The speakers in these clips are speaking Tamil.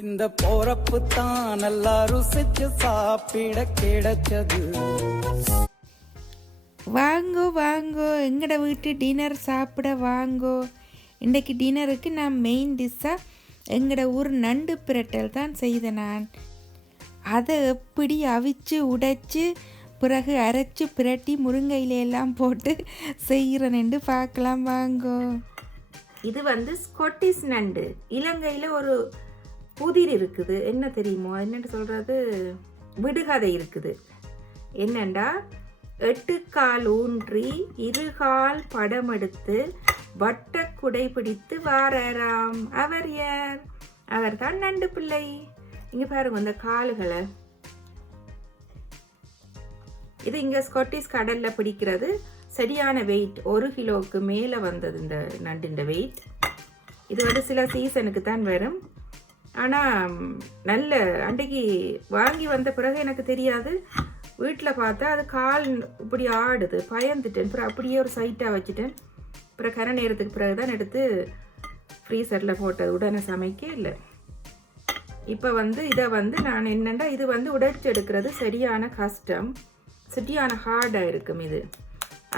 இந்த போறப்பு தான் நல்லா ருசிச்சு சாப்பிட கிடைச்சது. வாங்கோ வாங்கோ எங்கட வீட்டு டின்னர் சாப்பிட வாங்கோ. இன்றைக்கு டின்னருக்கு நான் மெயின் டிஷ்ஷாக எங்கட ஊர் நண்டு பிரட்டல் தான் செய்தேன் நான். அதை எப்படி அவிச்சு உடைச்சு பிறகு அரைச்சு பிரட்டி முருங்கையில எல்லாம் போட்டு செய்கிறேன்னு பார்க்கலாம் வாங்கோ. இது வந்து ஸ்கொட்டிஷ் நண்டு. இலங்கையில் ஒரு புதிர் இருக்குது. என்ன தெரியுமோ? என்னென்னு சொல்கிறது விடுகதை இருக்குது. என்னண்டா? எட்டு கால் ஊன்றி இருகால் படம் எடுத்து வட்ட குடை பிடித்து வாராராம். அவர் யார்? அவர் தான் நண்டு பிள்ளை. இங்க பாருங்க அந்த கால்களை. இது இங்க ஸ்காட்டிஷ் கடல்ல பிடிக்கிறது. சரியான வெயிட் ஒரு கிலோவுக்கு மேலே வந்தது இந்த நண்டு இந்த வெயிட் இது வந்து சில சீசனுக்கு தான் வரும். ஆனால் நல்ல அன்றைக்கு வாங்கி வந்த பிறகு எனக்கு தெரியாது. வீட்டில் பார்த்தா அது கால் இப்படி ஆடுது பயந்துட்டேன். அப்புறம் அப்படியே ஒரு சைட்டாக வச்சுட்டேன். அப்புறம் கரை நேரத்துக்கு பிறகு தான் எடுத்து ஃப்ரீசரில் போட்டது. உடனே சமைக்க இல்லை. இப்போ வந்து இதை வந்து நான் என்னென்னா இது வந்து உடைச்சு எடுக்கிறது சரியான கஷ்டம். சரியான ஹார்டாக இருக்கும் இது.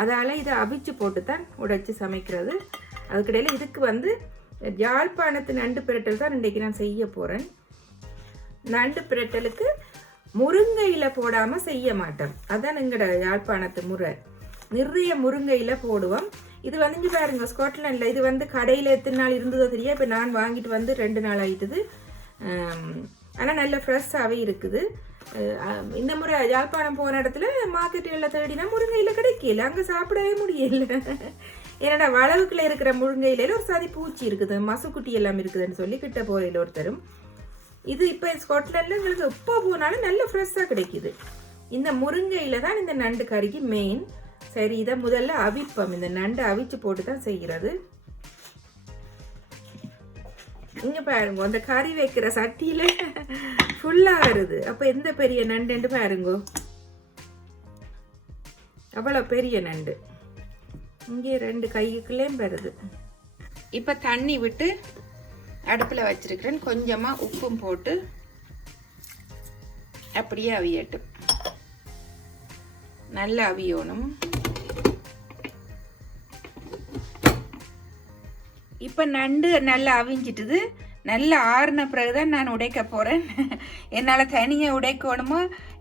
அதால் இதை அவிச்சு போட்டு தான் உடச்சி சமைக்கிறது. அதுக்கிடையில் இதுக்கு வந்து யாழ்ப்பாணத்து நண்டு பிரட்டல் தான் இன்றைக்கு நான் செய்ய போகிறேன் நண்டு பிரட்டலுக்கு முருங்கையில் போடாமல் செய்ய மாட்டேன் அதான் எங்கட யாழ்ப்பாணத்து முறை. நிறைய முருங்கையில் போடுவோம். இது வந்து பாருங்க ஸ்காட்லாண்டில் இது வந்து கடையில் எத்தனை நாள் இருந்ததோ தெரியாது. இப்போ நான் வாங்கிட்டு வந்து ரெண்டு நாள் ஆயிட்டுது. ஆனால் நல்ல ஃப்ரெஷ்ஷாகவே இருக்குது. இந்த முறை யாழ்ப்பாணம் போன இடத்துல மார்க்கெட்டுகளில் தேடினா முருங்கையில் கிடைக்கல. அங்கே சாப்பிடவே முடியல. என்னடா வளவுக்குள்ள இருக்கிற முழுங்கையில ஒரு சதி பூச்சி இருக்குது மசுக்குட்டி எல்லாம் இருக்குதுன்னு சொல்லி கிட்ட போகையில் ஒருத்தரும் இது இப்போ ஸ்காட்லாண்டில் எங்களுக்கு எப்போ போனாலும் நல்ல ஃப்ரெஷ்ஷாக கிடைக்குது. இந்த முருங்கையில் தான் இந்த நண்டு கறிக்கு மெயின் சரி இதை முதல்ல அவிப்போம். இந்த நண்டை அவிச்சு போட்டு தான் செய்கிறது. இங்க பாருங்க அந்த கறி வைக்கிற சட்டியில ஃபுல்லா வருது. அப்ப எந்த பெரிய நண்டுன்னு பாருங்கோ. அவ்வளோ பெரிய நண்டு. இங்கே ரெண்டு கைக்குள்ளேயும் வருது. இப்போ தண்ணி விட்டு அடுப்பில் வச்சிருக்கிறேன். கொஞ்சமாக உப்பும் போட்டு அப்படியே அவியட்டும் நல்லா அவியணும். இப்போ நண்டு நல்லா அவிஞ்சிட்டுது. நல்லா ஆறின பிறகு தான் நான் உடைக்க போகிறேன் என்னால் தனியாக உடைக்கணுமோ?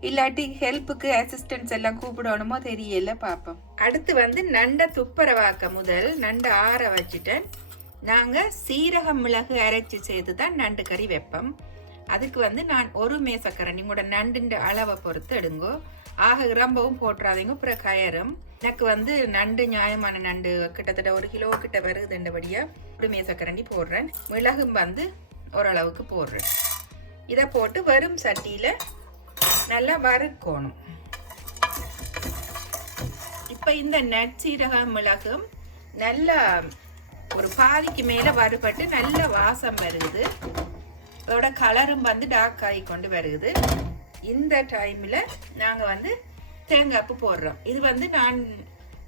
இல்லாட்டி ஹெல்ப்புக்கு அசிஸ்டன்ஸ் எல்லாம் கூப்பிடணுமோ? தெரியல பார்ப்போம் அடுத்து வந்து நண்டை துப்புரவாக்க முதல் நண்டை ஆற வச்சுட்டேன். நாங்கள் சீரகம் மிளகு அரைச்சி செய்து தான் நண்டு கறி வைப்போம். அதுக்கு வந்து நான் ஒரு மேசக்கரணி உங்களோட நண்டுன்ற அளவை பொறுத்து எடுங்கோ. ஆக ரொம்பவும் போட்டுறாதீங்க அப்புறம் கயரும். எனக்கு வந்து நண்டு நியாயமான நண்டு கிட்டத்தட்ட ஒரு கிலோ கிட்ட வருதுன்றபடியா ஒரு மேசக்கரண்டி போடுறேன். மிளகும் வந்து ஓரளவுக்கு போடுறேன். இதை போட்டு வெறும் சட்டியில் நல்லா வறுக்கணும். இப்போ இந்த நட்சீரகம் மிளகும் நல்லா ஒரு பாதிக்கு மேலே வறுபட்டு நல்ல வாசம் வருது. அதோட கலரும் வந்து டார்க் ஆகி கொண்டு வருது. இந்த டைமில் நாங்கள் வந்து தேங்காய் போடுறோம். இது வந்து நான்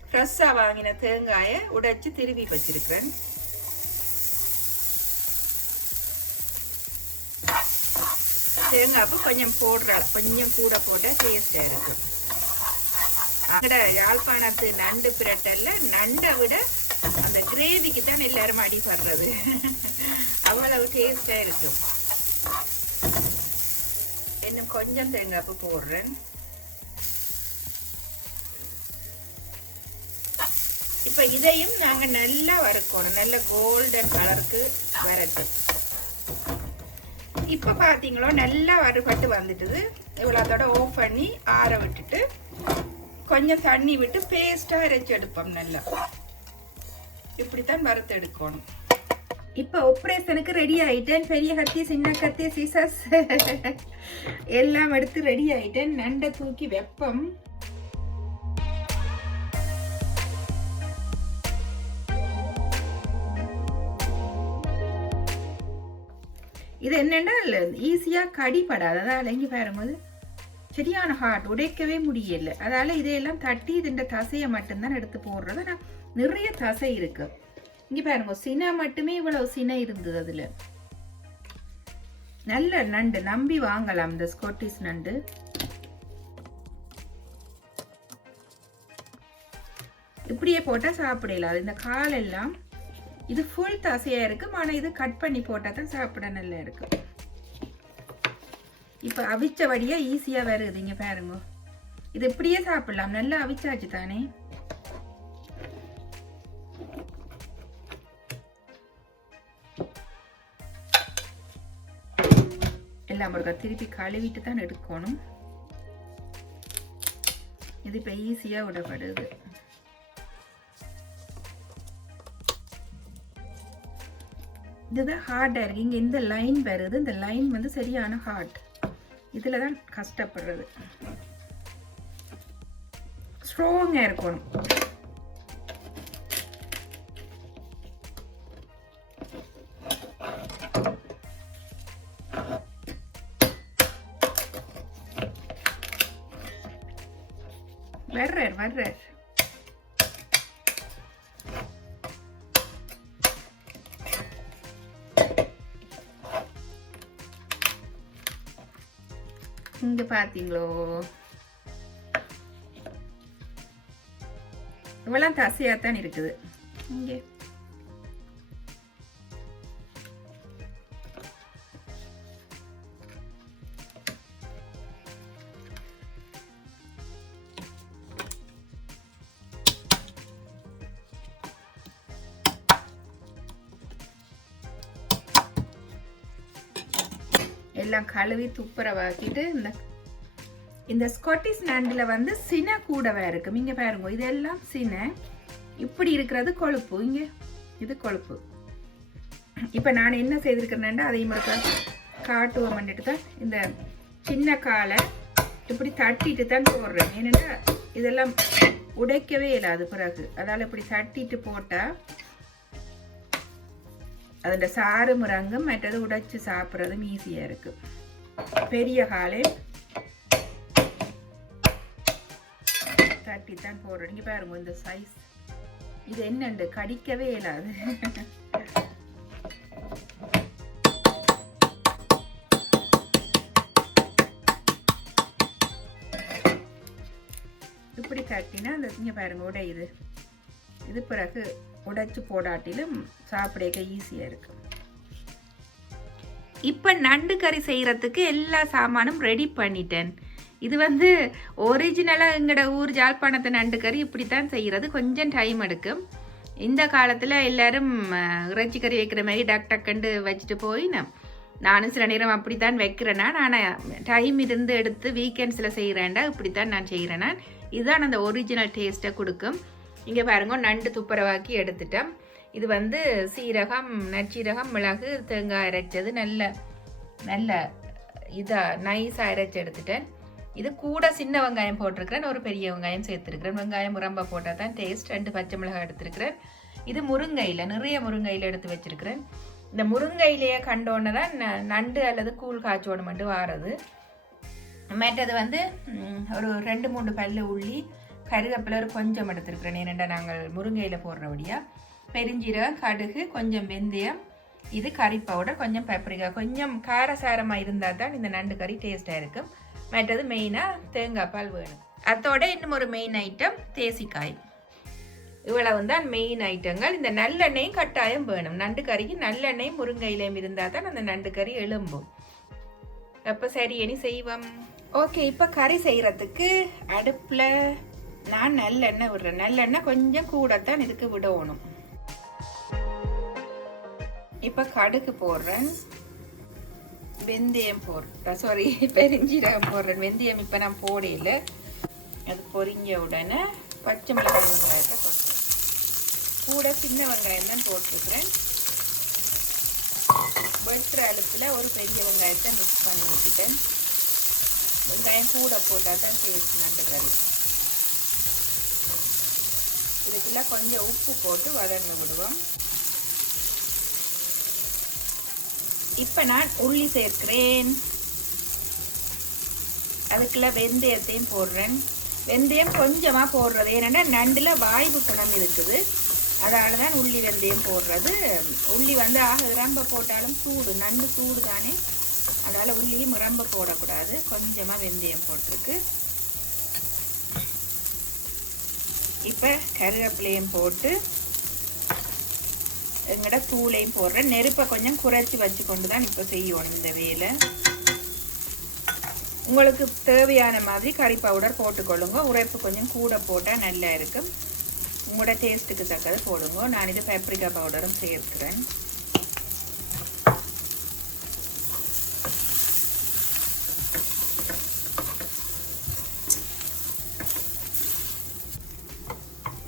ஃப்ரெஷ்ஷாக வாங்கின தேங்காயை உடைச்சி திருவி வச்சிருக்கிறேன். தேங்காய் கொஞ்சம் போடுற கொஞ்சம் கூட போட்டால் டேஸ்டாக இருக்கும். அங்கட யாழ்ப்பாணத்து நண்டு பிரட்டல்ல நண்டை விட அந்த கிரேவிக்கு தான் எல்லாரும் அடிபடுறது. அவ்வளவு டேஸ்டாக இருக்கும். இன்னும் கொஞ்சம் தேங்காய் போடுறேன். இப்போ இதையும் நாங்கள் நல்லா வறுக்கணும். நல்ல கோல்டன் கலருக்கு வரட்டும் இப்போ பார்த்தீங்களோ நல்லா வறுபட்டு வந்துட்டுது. இவ்வளோ அதோட ஆஃப் பண்ணி ஆற விட்டுட்டு கொஞ்சம் தண்ணி விட்டு பேஸ்ட்டாக அரைச்சி எடுப்போம் நல்லா. இப்படித்தான் வறுத்து எடுக்கணும். இப்போ ஆப்ரேஷனுக்கு ரெடி ஆயிட்டேன். பெரிய கத்தி சின்ன கத்தி சிசஸ் எல்லாம் எடுத்து ரெடி ஆயிட்டேன். நண்டை தூக்கி வெப்பம். இது என்னென்னா ஈஸியாக கடிப்படாது அதாவது இங்கே பாரும்போது சரியான ஹார்ட் உடைக்கவே முடியல. அதால் இதையெல்லாம் தட்டி இதுன்ற தசையை மட்டும்தான் எடுத்து போடுறது. ஆனால் நிறைய தசை இருக்கு. இங்கே பாருங்க சினை மட்டுமே இவ்வளவு சினை இருந்தது அதில். நல்ல நண்டு நம்பி வாங்கலாம் இந்த ஸ்கோட்டிஸ் நண்டு. இப்படியே போட்டால் சாப்பிடலாம். இந்த காலெல்லாம் இது ஃபுல் தசையாக இருக்கும் ஆனால் இது கட் பண்ணி போட்டால் தான் சாப்பிட நல்லா இருக்கும் இப்போ அவிச்சபடியாக ஈஸியாக வருது இங்கே பாருங்க. இது இப்படியே சாப்பிடலாம். நல்லா அவிச்சாச்சு தானே? எல்லாம் ஒருக்கா திருப்பி கழுவிட்டு தான் எடுக்கணும். இது இப்போ ஈஸியாக விடப்படுது இதுதான் ஹார்டாக இருக்கு. இங்கே இந்த லைன் வருது. இந்த லைன் வந்து சரியான ஹார்ட் இதில் தான் கஷ்டப்படுறது. ஸ்ட்ராங்காக இருக்கணும். வர்றார் வர்றார். இங்கே பாத்தீங்களோ? இவெல்லாம் தசையாத்தான் இருக்குது. இங்கே. எல்லாம் கழுவி துப்புரவாக்கிட்டு இந்த இந்த ஸ்காட்டிஷ் நண்டில் வந்து சின கூடவே இருக்கும் இங்கே பாருங்க இதெல்லாம் சின. இப்படி இருக்கிறது கொழுப்பு. இங்கே இது கொழுப்பு. இப்போ நான் என்ன செய்திருக்கிறேன்னா அதையும் முறைக்கா காட்டுவோம் பண்ணிட்டு தான் இந்த சின்ன காலை இப்படி தட்டிட்டு தான் போடுறேன். ஏன்னா இதெல்லாம் உடைக்கவே இல்லாது பிறகு. அதால் இப்படி தட்டிட்டு போட்டால் அதோட சாறு முறங்கும் மற்றது உடைச்சி சாப்பிட்றதும் ஈஸியாக இருக்குது பெரிய காலை தட்டி தான் போடுறோம் இங்கே பாருங்க இந்த சைஸ் இது என்னண்டு? கடிக்கவே இயலாது. இப்படி கட்டினா அந்த இங்கே பாருங்க உடையுது இது. பிறகு உடைச்சு போடாட்டிலும் சாப்பிடக்க ஈஸியாக இருக்கும் இப்போ நண்டு கறி செய்கிறதுக்கு எல்லா சாமானும் ரெடி பண்ணிட்டேன். இது வந்து ஒரிஜினலாக எங்களோட ஊர் ஜாழ்ப்பாணத்து நண்டு கறி இப்படி தான் செய்கிறது கொஞ்சம் டைம் எடுக்கும் இந்த காலத்தில் எல்லோரும் இறைச்சி கறி வைக்கிற மாதிரி டக் டக்குண்டு வச்சுட்டு போய் நானும் சில நேரம் அப்படி தான் வைக்கிறேன்னா நான் டைம் இருந்து எடுத்து வீக்கெண்ட்ஸில் செய்கிறேன்டா இப்படி தான் நான் செய்கிறேன்னா நான் இதுதான் அந்த ஒரிஜினல் டேஸ்ட்டை கொடுக்கும். இங்கே பாருங்க நண்டு துப்புரவாக்கி எடுத்துட்டேன். இது வந்து சீரகம் நச்சீரகம் மிளகு தேங்காய் அரைச்சது நல்ல நல்ல இதாக நைஸாக அரைச்சி எடுத்துட்டேன். இது கூட சின்ன வெங்காயம் போட்டிருக்கிறேன் ஒரு பெரிய வெங்காயம் சேர்த்துருக்கிறேன். வெங்காயம் முரம்பை போட்டால் தான் டேஸ்ட் ரெண்டு பச்சை மிளகாய் எடுத்துருக்கிறேன். இது முருங்கையில் நிறைய முருங்கையில் எடுத்து வச்சுருக்கிறேன். இந்த முருங்கையிலேயே கண்டோன்னு தான் ந- நண்டு அல்லது கூழ் காய்ச்சோடு மட்டும் வாரது. மற்றது வந்து ஒரு ரெண்டு மூணு பல்லு உள்ளி கருவேப்பிலை ஒரு கொஞ்சம் எடுத்துருக்கிறேன். ஏனெண்டா நாங்கள் முருங்கையில் போடுறபடியாக பெருஞ்சீரகம் கடுகு கொஞ்சம் வெந்தயம் இது கறி பவுடர் கொஞ்சம் பெப்பரிக்காய் கொஞ்சம் காரசாரமாக இருந்தால் தான் இந்த நண்டு கறி டேஸ்ட்டாக இருக்கும். மற்றது மெயினாக தேங்காய் பால் வேணும் அதோட இன்னும் ஒரு மெயின் ஐட்டம் தேசிக்காய் இவ்வளவு தான் மெயின் ஐட்டங்கள் இந்த நல்லெண்ணெயும் கட்டாயம் வேணும் நண்டு கறிக்கு நல்லெண்ணெய் முருங்கையிலையும் இருந்தால் தான் அந்த நண்டு கறி எழும்பும் அப்போ சரி இனி செய்வோம் ஓகே இப்போ கறி செய்கிறதுக்கு அடுப்பில் நான் நல்லெண்ணெய் விடுறேன் நல்லெண்ணெய் கொஞ்சம் கூடத்தான் இதுக்கு விடணும் இப்போ கடுகு போடுறேன் வெந்தயம் போடுறேன் சாரி பெருஞ்சீரகம் போடுறேன் வெந்தயம் இப்போ நான் போடையில அது பொரிஞ்ச உடனே பச்சை மிளகாய் வெங்காயத்தை போட்டுறேன் கூட சின்ன வெங்காயம் தான் போட்டுருக்குறேன் வெட்டுற அடுப்பில் ஒரு பெரிய வெங்காயத்தை மிக்ஸ் பண்ணி வச்சுட்டேன் வெங்காயம் கூட போட்டால் தான் டேஸ்ட் நண்டு கறி இதுக்குள்ள கொஞ்சம் உப்பு போட்டு வதங்க விடுவோம். இப்போ நான் உள்ளி சேர்க்கிறேன். அதுக்குள்ள வெந்தயத்தையும் போடுறேன். வெந்தயம் கொஞ்சமாக போடுறது. ஏன்னா நண்டில் வாய்வு குணம் இருக்குது. அதனால தான் உள்ளி வெந்தயம் போடுறது. உள்ளி வந்து ஆக ரொம்ப போட்டாலும் சூடு நண்டு சூடு தானே அதனால் உள்ளியும் ரொம்ப போடக்கூடாது. கொஞ்சமாக வெந்தயம் போட்டிருக்கு. இப்போ கருவேப்பிலையும் போட்டு எங்கட தூளையும் போடுறேன். நெருப்பை கொஞ்சம் குறைச்சி வச்சு கொண்டு தான் இப்போ செய்யணும் இந்த வேலை. உங்களுக்கு தேவையான மாதிரி கறி பவுடர் போட்டுக்கொள்ளுங்க. உரைப்பு கொஞ்சம் கூட போட்டால் நல்லா இருக்கும். உங்களோட டேஸ்ட்டுக்கு தக்கது போடுங்க. நான் இது பேப்ரிக்கா பவுடரும் சேர்க்கிறேன்.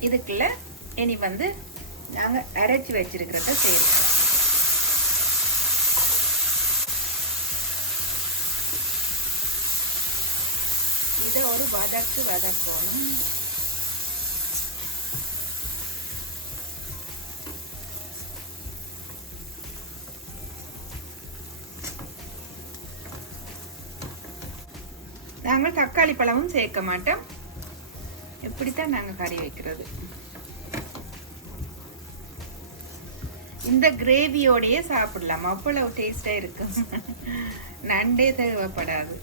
இதுக்குள்ள இனி வந்து நாங்கள் அரைச்சி வச்சிருக்கிறத சேர்க்கிறோம் இதை ஒரு வதக்கு வதக்கணும். நாங்கள் தக்காளி பழமும் சேர்க்க மாட்டோம். இப்படித்தான் நாங்கள் கறி வைக்கிறது. இந்த கிரேவியோடையே சாப்பிடலாம். அவ்வளவு டேஸ்டாக இருக்கும். நண்டே தேவைப்படாது.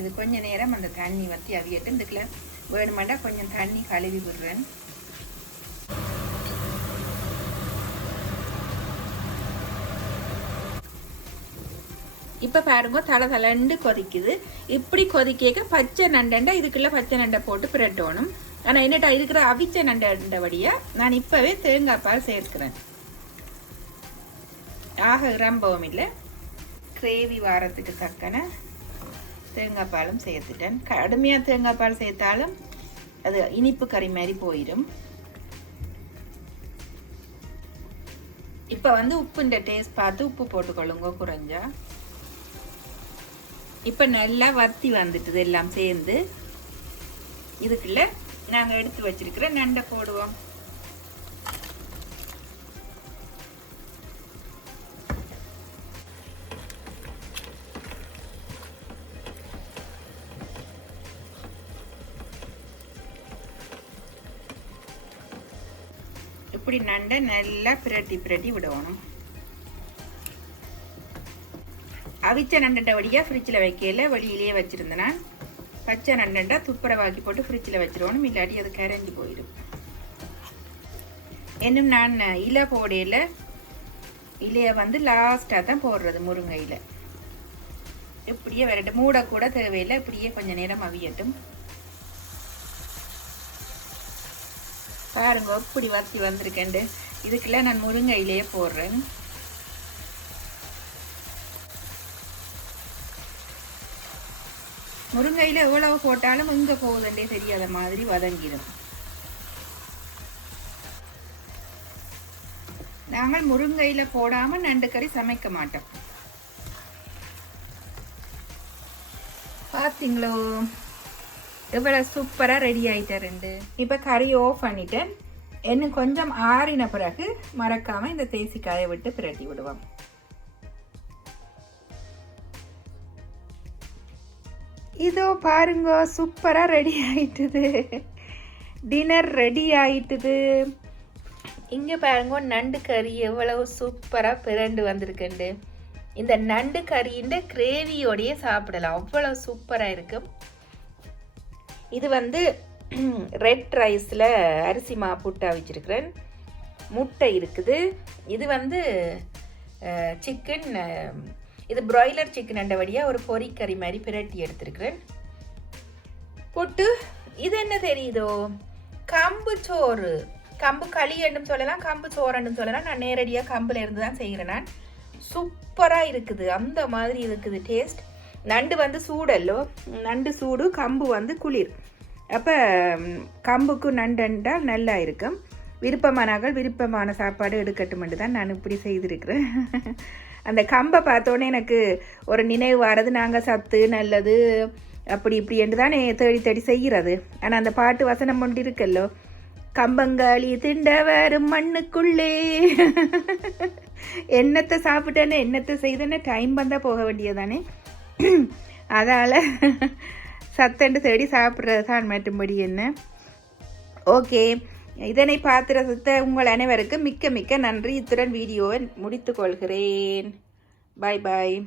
இது கொஞ்ச நேரம் அந்த தண்ணி வற்றி அவியட்டு இதுக்குள்ள வேணுமாண்டா கொஞ்சம் தண்ணி கழுவி விடுறேன். இப்போ பாருங்க தலை தலைண்டு கொதிக்குது. இப்படி கொதிக்க பச்சை நண்டண்டா இதுக்குள்ள பச்சை நண்டை போட்டு பிரட்டணும். ஆனால் என்னட்டா இருக்கிற அவிச்ச நண்டபடியை நான் இப்போவே தேங்காய் பால் சேர்க்கிறேன். ஆக ரம்பவும் இல்லை. கிரேவி வாரத்துக்கு தக்கன தேங்காய் பாலும் சேர்த்துட்டேன். கடுமையாக தேங்காய் பால் சேர்த்தாலும் அது இனிப்பு கறி மாதிரி போயிடும். இப்போ வந்து உப்புன்ற டேஸ்ட் பார்த்து உப்பு போட்டுக்கொள்ளுங்க குறைஞ்சா. இப்போ நல்லா வத்தி வந்துட்டுது எல்லாம் சேர்ந்து. இதுக்குள்ள நாங்கள் எடுத்து வச்சிருக்கிற நண்டை போடுவோம். இப்படி நண்டை நல்லா பிரட்டி பிரட்டி விடணும். அவிச்ச நண்டை வழியாக ஃப்ரிட்ஜில் வைக்கல வெளியிலேயே வச்சுருந்தேன் பச்சை நண்டண்டா துப்புரவாக்கி போட்டு ஃப்ரிட்ஜில் வச்சிருவோம். இல்லாட்டி அது கரைஞ்சி போயிடும். இன்னும் நான் இலை போடையில் இலையை வந்து லாஸ்ட்டாக தான் போடுறது முருங்கையில். இப்படியே வரட்டும் மூடக்கூட கூட தேவையில்லை. இப்படியே கொஞ்சம் நேரம் அவியட்டும். பாருங்க இப்படி வத்தி வந்திருக்கேன் இதுக்குள்ள நான் முருங்கை இலையே போடுறேன். முருங்கையில் எவ்வளவு போட்டாலும் எங்கே போகுதுன்றே தெரியாத மாதிரி வதங்கிடும். நாங்கள் முருங்கையில் போடாமல் நண்டு கறி சமைக்க மாட்டோம். பார்த்தீங்களோ இவ்வளோ சூப்பராக ரெடி ஆகிட்டேன் ரெண்டு. இப்போ கறி ஆஃப் பண்ணிட்டேன். இன்னும் கொஞ்சம் ஆறின பிறகு மறக்காமல் இந்த தேசிக்காயை விட்டு பிரட்டி விடுவோம். இதோ பாருங்க சூப்பராக ரெடி ஆயிட்டுது. டின்னர் ரெடி ஆயிட்டுது. இங்கே பாருங்க நண்டு கறி எவ்வளவு சூப்பராக பிறண்டு வந்திருக்குண்டு. இந்த நண்டு கறியின் கிரேவியோடையே சாப்பிடலாம். அவ்வளோ சூப்பராக இருக்கும் இது வந்து ரெட் ரைஸில் அரிசி மா புட்டா வச்சுருக்கிறேன் முட்டை இருக்குது. இது வந்து சிக்கன் இது பிராய்லர் சிக்கன் அண்டபடியாக ஒரு பொறிக்கறி மாதிரி பிரட்டி எடுத்திருக்கிறேன். புட்டு இது என்ன தெரியுதோ? கம்பு சோறு. கம்பு களி களியண்டும் சொல்லலாம் கம்பு சோறுன்னு சொல்லலாம். நான் நேரடியாக கம்பில் இருந்து தான் செய்கிறேன் நான். சூப்பராக இருக்குது. அந்த மாதிரி இருக்குது டேஸ்ட் நண்டு வந்து சூடல்லோ. நண்டு சூடு கம்பு வந்து குளிர். அப்போ கம்புக்கு நண்டண்டா நல்லா இருக்கும். விருப்பமானார்கள் விருப்பமான சாப்பாடு எடுக்கட்டும் தான் நான் இப்படி செய்திருக்கிறேன். அந்த கம்பை பார்த்தோன்னே எனக்கு ஒரு நினைவு வர்றது நாங்கள் சத்து நல்லது அப்படி இப்படி என்று தானே தேடி தேடி செய்கிறது. ஆனால் அந்த பாட்டு வசனம் ஒன்று இருக்கல்லோ? கம்பங்காளி திண்ட வரும் மண்ணுக்குள்ளே. என்னத்தை சாப்பிட்டேன்னு என்னத்தை செய்தேன்னு டைம் வந்தால் போக வேண்டியதானே அதால் சத்தண்டு தேடி சாப்பிட்றது தான் மட்டும்படி என்ன? ஓகே இதனை பார்த்து ரசித்த உங்கள் அனைவருக்கும் மிக்க மிக்க நன்றி. இத்துடன் வீடியோவை முடித்து கொள்கிறேன். பாய் பாய்